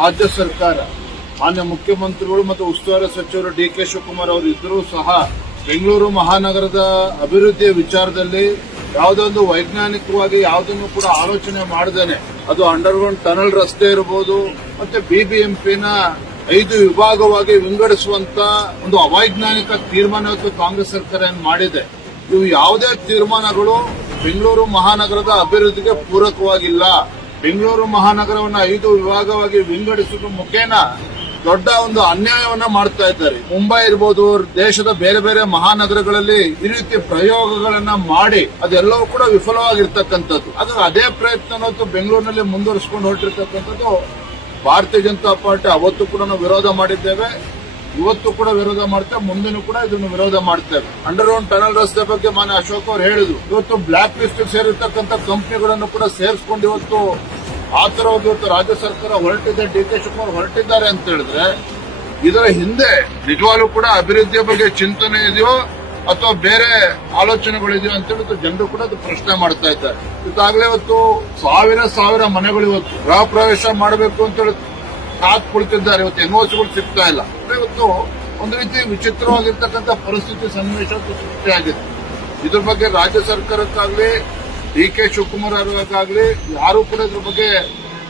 ರಾಜ್ಯ ಸರ್ಕಾರ ಮಾನ್ಯ ಮುಖ್ಯಮಂತ್ರಿಗಳು ಮತ್ತು ಉಸ್ತುವಾರಿ ಸಚಿವರು ಡಿ.ಕೆ. ಶಿವಕುಮಾರ್ ಅವರು ಇದ್ರೂ ಸಹ ಬೆಂಗಳೂರು ಮಹಾನಗರದ ಅಭಿವೃದ್ಧಿಯ ವಿಚಾರದಲ್ಲಿ ಯಾವುದೊಂದು ವೈಜ್ಞಾನಿಕವಾಗಿ ಯಾವುದನ್ನು ಕೂಡ ಆಲೋಚನೆ ಮಾಡದೇನೆ ಅದು ಅಂಡರ್ಗ್ರೌಂಡ್ ಟನಲ್ ರಸ್ತೆ ಇರಬಹುದು ಮತ್ತೆ ಬಿಬಿಎಂಪಿನ 5 ವಿಭಾಗವಾಗಿ ವಿಂಗಡಿಸುವಂತ ಒಂದು ಅವೈಜ್ಞಾನಿಕ ತೀರ್ಮಾನ ಕಾಂಗ್ರೆಸ್ ಸರ್ಕಾರ ಮಾಡಿದೆ. ಇವು ಯಾವುದೇ ತೀರ್ಮಾನಗಳು ಬೆಂಗಳೂರು ಮಹಾನಗರದ ಅಭಿವೃದ್ಧಿಗೆ ಪೂರಕವಾಗಿಲ್ಲ. ಬೆಂಗಳೂರು ಮಹಾನಗರವನ್ನು 5 ವಿಭಾಗವಾಗಿ ವಿಂಗಡಿಸುವ ಮುಖೇನ ದೊಡ್ಡ ಒಂದು ಅನ್ಯಾಯವನ್ನ ಮಾಡ್ತಾ ಇದ್ದಾರೆ. ಮುಂಬೈ ಇರಬಹುದು, ದೇಶದ ಬೇರೆ ಬೇರೆ ಮಹಾನಗರಗಳಲ್ಲಿ ಈ ರೀತಿ ಪ್ರಯೋಗಗಳನ್ನ ಮಾಡಿ ಅದೆಲ್ಲವೂ ಕೂಡ ವಿಫಲವಾಗಿರ್ತಕ್ಕಂಥದ್ದು. ಅದು ಅದೇ ಪ್ರಯತ್ನ ಬೆಂಗಳೂರಿನಲ್ಲಿ ಮುಂದುವರಿಸಿಕೊಂಡು ಹೊರಟಿರ್ತಕ್ಕಂಥದ್ದು ಭಾರತೀಯ ಜನತಾ ಪಾರ್ಟಿ ಅವತ್ತು ಕೂಡ ನಾವು ವಿರೋಧ ಮಾಡಿದ್ದೇವೆ, ಇವತ್ತು ಕೂಡ ವಿರೋಧ ಮಾಡ್ತೇವೆ, ಮುಂದೆನೂ ಕೂಡ ಇದನ್ನು ವಿರೋಧ ಮಾಡ್ತೇವೆ. ಅಂಡರ್ಗ್ರೌಂಡ್ ಟನಲ್ ರಸ್ತೆ ಬಗ್ಗೆ ಮಾನ್ಯ ಅಶೋಕ್ ಅವರು ಹೇಳಿದ್ರು. ಇವತ್ತು ಬ್ಲಾಕ್ ಲಿಸ್ಟ್ ಸೇರಿರ್ತಕ್ಕಂಥ ಕಂಪನಿಗಳನ್ನು ಕೂಡ ಸೇರಿಸಿಕೊಂಡು ಇವತ್ತು ಆ ತರ ಇವತ್ತು ರಾಜ್ಯ ಸರ್ಕಾರ ಹೊರಟಿದೆ, ಡಿ.ಕೆ. ಶಿವಕುಮಾರ್ ಹೊರಟಿದ್ದಾರೆ ಅಂತ ಹೇಳಿದ್ರೆ ಇದರ ಹಿಂದೆ ನಿಜವಾಗ್ಲೂ ಕೂಡ ಅಭಿವೃದ್ಧಿಯ ಬಗ್ಗೆ ಚಿಂತನೆ ಇದೆಯೋ ಅಥವಾ ಬೇರೆ ಆಲೋಚನೆಗಳಿದೆಯೋ ಅಂತ ಹೇಳಿದ್ರೆ ಜನರು ಕೂಡ ಅದು ಪ್ರಶ್ನೆ ಮಾಡ್ತಾ ಇದ್ದಾರೆ. ಈಗಾಗಲೇ ಇವತ್ತು ಸಾವಿರ ಮನೆಗಳು ಇವತ್ತು ಗೃಹ ಪ್ರವೇಶ ಮಾಡಬೇಕು ಅಂತ ಹೇಳಿ ಕಾತ್ ಕುಳಿತಿದ್ದಾರೆ. ಇವತ್ತು ಎನ್ಒಸಿಗಳು ಸಿಗ್ತಾ ಇಲ್ಲ. ಇವತ್ತು ಒಂದು ರೀತಿ ವಿಚಿತ್ರವಾಗಿರ್ತಕ್ಕಂಥ ಪರಿಸ್ಥಿತಿ ಸನ್ನಿವೇಶ ಸೃಷ್ಟಿಯಾಗಿದೆ. ಇದ್ರ ಬಗ್ಗೆ ರಾಜ್ಯ ಸರ್ಕಾರಕ್ಕಾಗ್ಲಿ ಡಿ.ಕೆ. ಶಿವಕುಮಾರ್ ಅವರಿಗಾಗ್ಲಿ ಯಾರು ಕೂಡ ಇದ್ರ ಬಗ್ಗೆ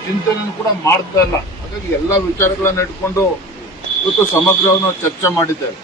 ಚಿಂತನೆ ಕೂಡ ಮಾಡ್ತಾ ಇಲ್ಲ. ಹಾಗಾಗಿ ಎಲ್ಲಾ ವಿಚಾರಗಳನ್ನ ಇಟ್ಕೊಂಡು ಇವತ್ತು ಸಮಗ್ರವನ್ನು ಚರ್ಚೆ ಮಾಡಿದ್ದೇವೆ.